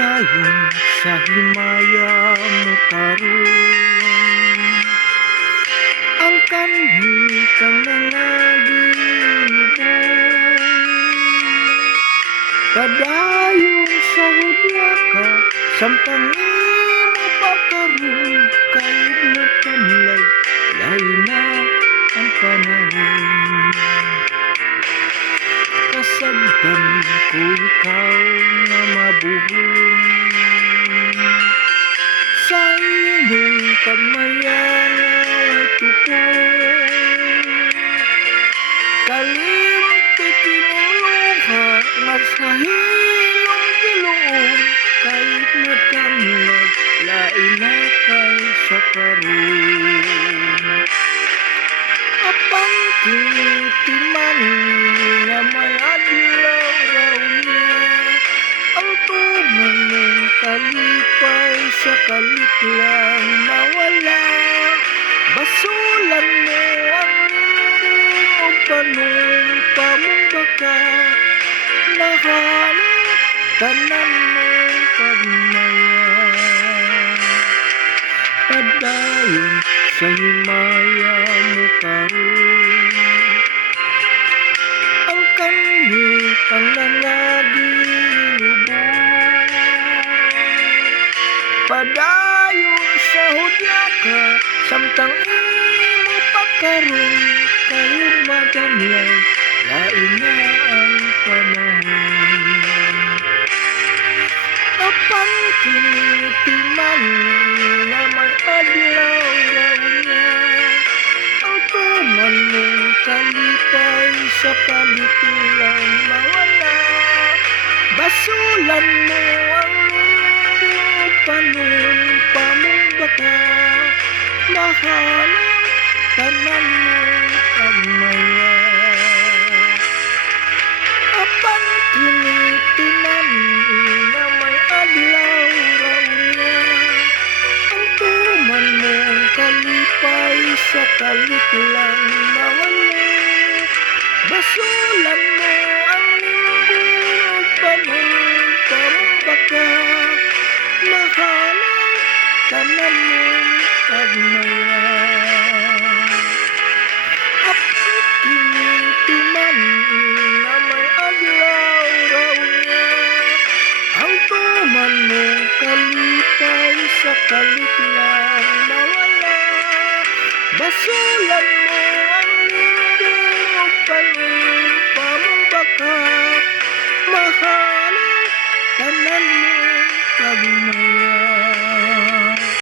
Padayon sa himaya mo karon, ang kanhi kang nangaginubong. Padayon sa hudya ka, samtang imo pa karon, kayod na tanlay, layo na ang panahon. Kasabtan ko ikaw nga mabuhon, sa imong pagmayangaw ay tupon. Kalimti kinuluha nga sa hilong diluon, kahit natanlag lain na kay sa karon. Apang tinitiman nga may adlaw raw niya, ang tuman mong kalipay sa kalit lang mawala. Basulan mo ang linding o panumpa mong baka, nahanap tanan mong pagmaya. Padayon sa himaya mo karon, ang kanhi kang nangaginubong. Padayon sa hudya ka, samtang imo pa karon, kayod madanlay, lain na ang panahon. Apan tinitiman nga may adlaw raw niya, ang tuman mong kalipay sa kalit lang mawala. Basulan mo ang linding panumpa mong baka, nahanap tanan mong pagmaya. Apan tinitiman nga may adlaw raw niya, ang tuman mong kalipay sa kalit lang mawala. Basulan mo ang linding panumpa mong baka, nahanap tanan mong pagmaya. Apit tinitiman nga may adlaw raw niya, ang tuman mong kalipay sa kalit lang mawala. Basulan mo ang linding o panumpa mong baka, mahanap tanan mong pagmaya.